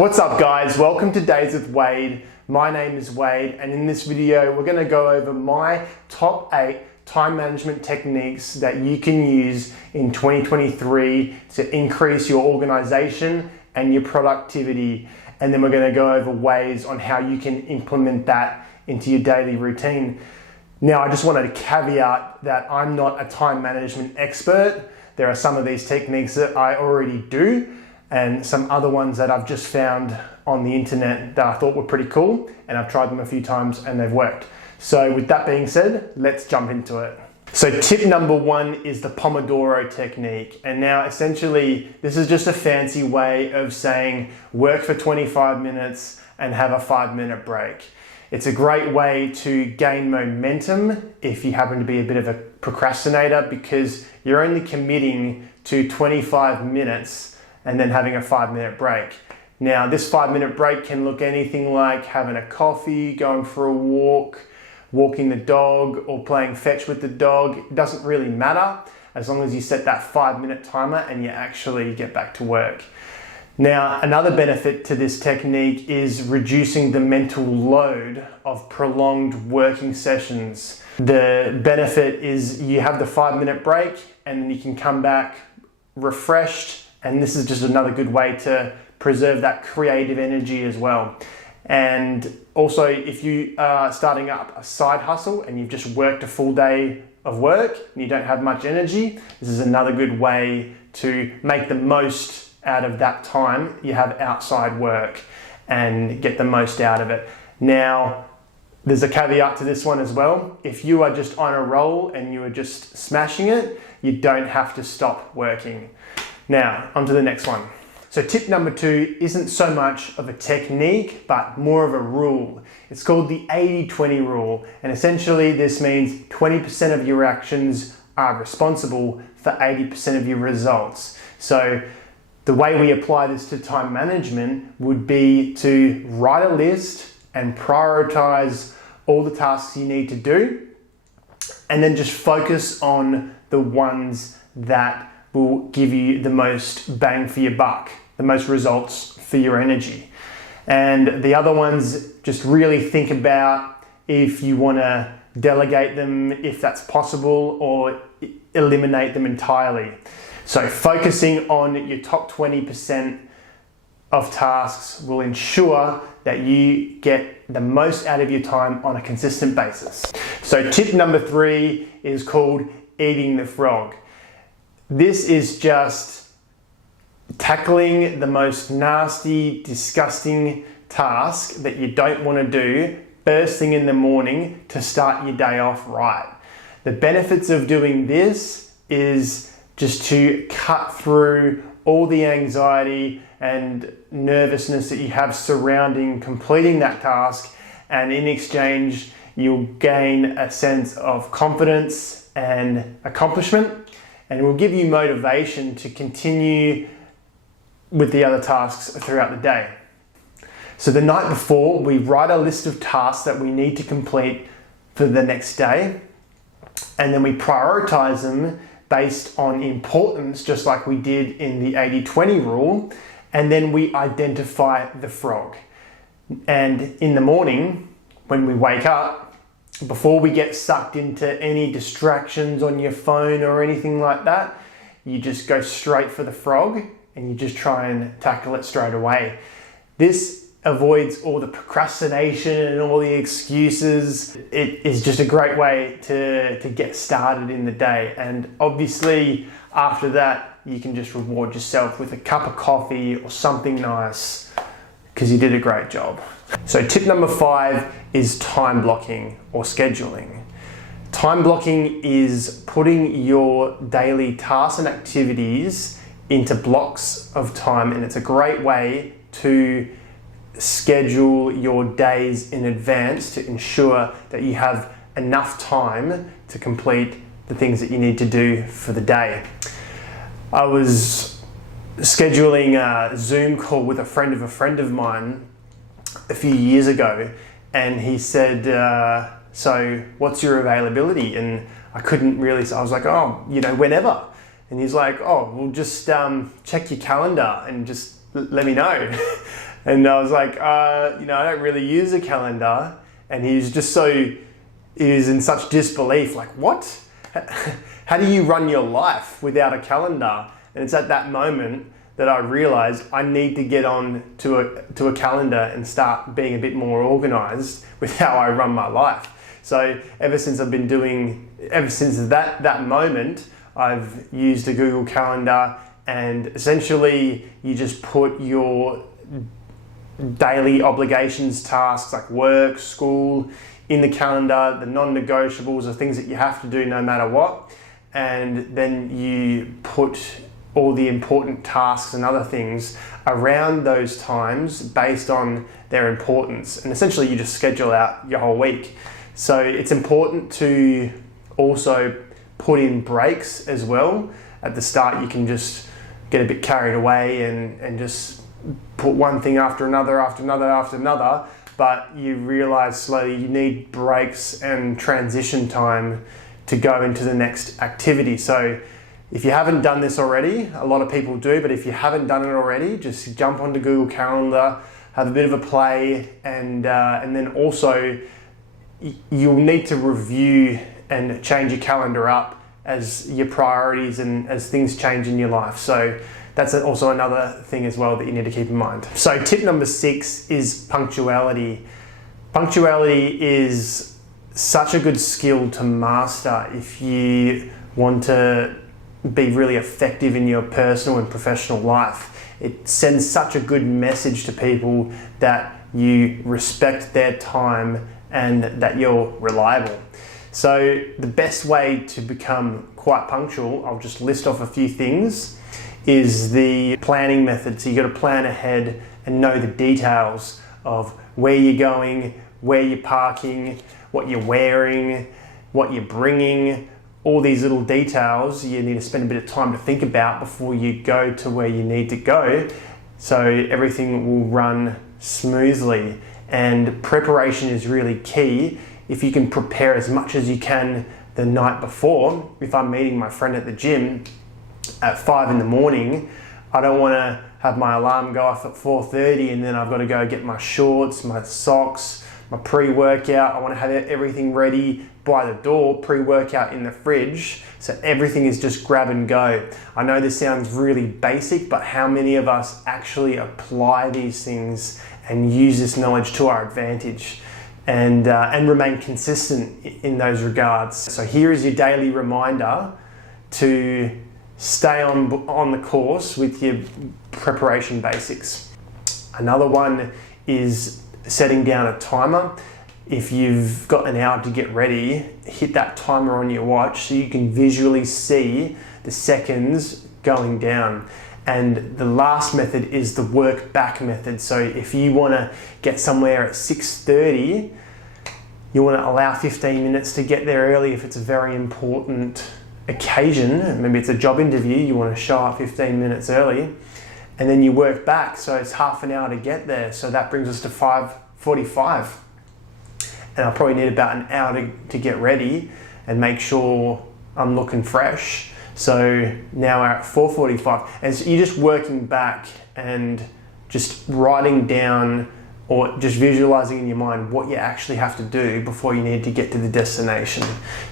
What's up guys, welcome to Days with Wade. My name is Wade and in this video we're going to go over my top 8 time management techniques that you can use in 2023 to increase your organization and your productivity. And then we're going to go over ways on how you can implement that into your daily routine. Now I just wanted to caveat that I'm not a time management expert. There are some of these techniques that I already do and some other ones that I've just found on the internet that I thought were pretty cool, and I've tried them a few times and they've worked. So with that being said, let's jump into it. So tip number 1 is the Pomodoro Technique. And now essentially this is just a fancy way of saying work for 25 minutes and have a 5-minute break. It's a great way to gain momentum if you happen to be a bit of a procrastinator, because you're only committing to 25 minutes and then having a 5-minute break. Now this 5-minute break can look anything like having a coffee, going for a walk, walking the dog, or playing fetch with the dog. It doesn't really matter as long as you set that 5-minute timer and you actually get back to work. Now another benefit to this technique is reducing the mental load of prolonged working sessions. The benefit is you have the 5-minute break and then you can come back refreshed. And this is just another good way to preserve that creative energy as well. And also, if you are starting up a side hustle and you've just worked a full day of work and you don't have much energy, this is another good way to make the most out of that time you have outside work and get the most out of it. Now, there's a caveat to this one as well. If you are just on a roll and you are just smashing it, you don't have to stop working. Now, on to the next one. So tip number 2 isn't so much of a technique, but more of a rule. It's called the 80-20 rule. And essentially this means 20% of your actions are responsible for 80% of your results. So the way we apply this to time management would be to write a list and prioritize all the tasks you need to do, and then just focus on the ones that will give you the most bang for your buck, the most results for your energy. And the other ones, just really think about if you want to delegate them, if that's possible, or eliminate them entirely. So focusing on your top 20% of tasks will ensure that you get the most out of your time on a consistent basis. So tip number 3 is called eating the frog. This is just tackling the most nasty, disgusting task that you don't want to do first thing in the morning to start your day off right. The benefits of doing this is just to cut through all the anxiety and nervousness that you have surrounding completing that task, and in exchange you'll gain a sense of confidence and accomplishment, and it will give you motivation to continue with the other tasks throughout the day. So the night before, we write a list of tasks that we need to complete for the next day, and then we prioritize them based on importance, just like we did in the 80-20 rule, and then we identify the frog. And in the morning, when we wake up, before we get sucked into any distractions on your phone or anything like that, you just go straight for the frog and you just try and tackle it straight away. This avoids all the procrastination and all the excuses. It is just a great way to get started in the day. And obviously after that, you can just reward yourself with a cup of coffee or something nice because you did a great job. So tip number 5 is time blocking or scheduling. Time blocking is putting your daily tasks and activities into blocks of time, and it's a great way to schedule your days in advance to ensure that you have enough time to complete the things that you need to do for the day. I was scheduling a Zoom call with a friend of mine a few years ago, and he said, so what's your availability? And I couldn't really, so I was like, oh, whenever. And he's like, oh, well just check your calendar and just let me know. And I was like, I don't really use a calendar. And he was in such disbelief, like, what? How do you run your life without a calendar? And it's at that moment that I realized I need to get on to a calendar and start being a bit more organized with how I run my life. So ever since that moment, I've used a Google Calendar, and essentially you just put your daily obligations, tasks like work, school, in the calendar, the non-negotiables are things that you have to do no matter what. And then you put all the important tasks and other things around those times based on their importance. And essentially you just schedule out your whole week. So it's important to also put in breaks as well. At the start, you can just get a bit carried away and just put one thing after another, but you realize slowly you need breaks and transition time to go into the next activity. So if you haven't done this already, a lot of people do, but if you haven't done it already, just jump onto Google Calendar, have a bit of a play, and then also you'll need to review and change your calendar up as your priorities and as things change in your life. So that's also another thing as well that you need to keep in mind. So tip number 6 is punctuality. Punctuality is such a good skill to master if you want to be really effective in your personal and professional life. It sends such a good message to people that you respect their time and that you're reliable. So the best way to become quite punctual, I'll just list off a few things, is the planning method. So you got to plan ahead and know the details of where you're going, where you're parking, what you're wearing, what you're bringing. All these little details you need to spend a bit of time to think about before you go to where you need to go, so everything will run smoothly. And preparation is really key. If you can prepare as much as you can the night before, if I'm meeting my friend at the gym at 5 in the morning, I don't want to have my alarm go off at 4:30 and then I've got to go get my shorts, my socks, my pre-workout. I want to have everything ready by the door, pre-workout in the fridge, so everything is just grab and go. I know this sounds really basic, but how many of us actually apply these things and use this knowledge to our advantage and remain consistent in those regards? So here is your daily reminder to stay on the course with your preparation basics. Another one is setting down a timer. If you've got an hour to get ready, hit that timer on your watch so you can visually see the seconds going down. And the last method is the work back method. So if you want to get somewhere at 6:30, you want to allow 15 minutes to get there early if it's a very important occasion. Maybe it's a job interview, you want to show up 15 minutes early, and then you work back, so it's half an hour to get there. So that brings us to 5:45. And I'll probably need about an hour to get ready and make sure I'm looking fresh. So now we're at 4:45. And so you're just working back and just writing down or just visualizing in your mind what you actually have to do before you need to get to the destination.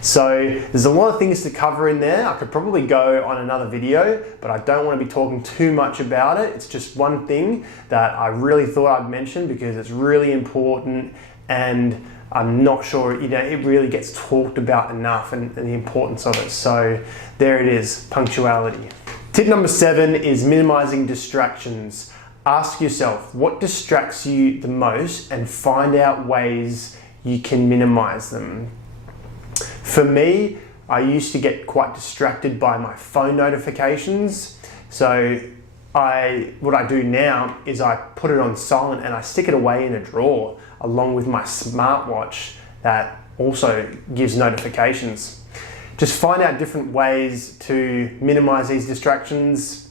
So there's a lot of things to cover in there. I could probably go on another video, but I don't want to be talking too much about it. It's just one thing that I really thought I'd mention because it's really important, and I'm not sure, it really gets talked about enough, and the importance of it. So there it is, punctuality. Tip number 7 is minimizing distractions. Ask yourself, what distracts you the most, and find out ways you can minimize them. For me, I used to get quite distracted by my phone notifications. So what I do now is I put it on silent and I stick it away in a drawer along with my smartwatch that also gives notifications. Just find out different ways to minimize these distractions.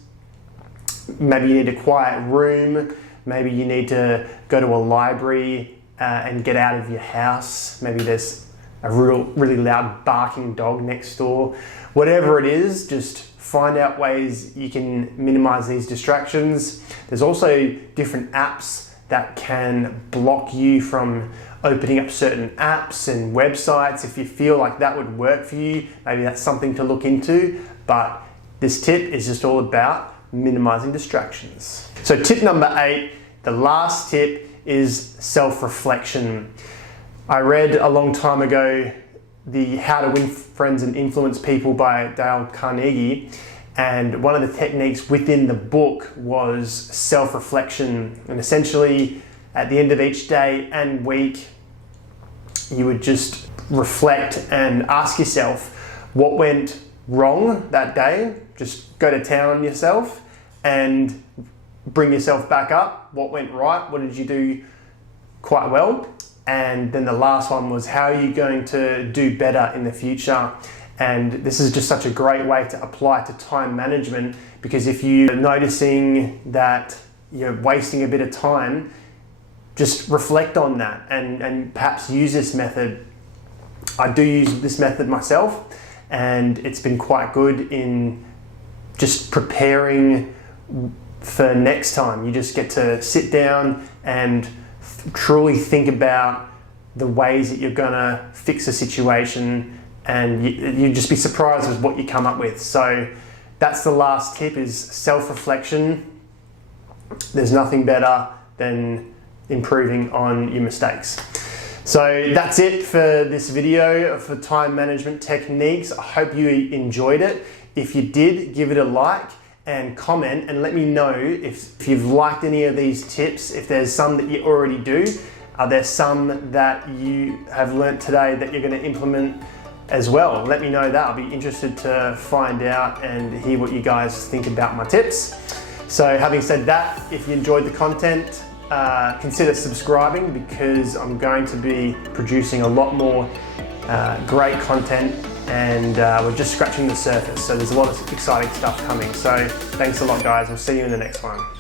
Maybe you need a quiet room, maybe you need to go to a library and get out of your house. Maybe there's a really loud barking dog next door. Whatever it is, just find out ways you can minimize these distractions. There's also different apps that can block you from opening up certain apps and websites. If you feel like that would work for you, maybe that's something to look into. But this tip is just all about minimizing distractions. So tip number 8, the last tip, is self-reflection. I read a long time ago the How to Win Friends and Influence People by Dale Carnegie, and one of the techniques within the book was self-reflection. And essentially, at the end of each day and week, you would just reflect and ask yourself what went wrong that day. Just go to town on yourself and bring yourself back up. What went right? What did you do quite well? And then the last one was, how are you going to do better in the future? And this is just such a great way to apply to time management, because if you're noticing that you're wasting a bit of time, just reflect on that and perhaps use this method. I do use this method myself, and it's been quite good in just preparing for next time. You just get to sit down and truly think about the ways that you're gonna fix a situation, and you'd just be surprised with what you come up with. So that's the last tip, is self-reflection. There's nothing better than improving on your mistakes. So that's it for this video for time management techniques. I hope you enjoyed it. If you did, give it a like and comment and let me know if you've liked any of these tips. If there's some that you already do, are there some that you have learnt today that you're going to implement as well? Let me know that. I'll be interested to find out and hear what you guys think about my tips. So having said that, if you enjoyed the content, consider subscribing, because I'm going to be producing a lot more great content, and we're just scratching the surface. So there's a lot of exciting stuff coming. So thanks a lot, guys. We'll see you in the next one.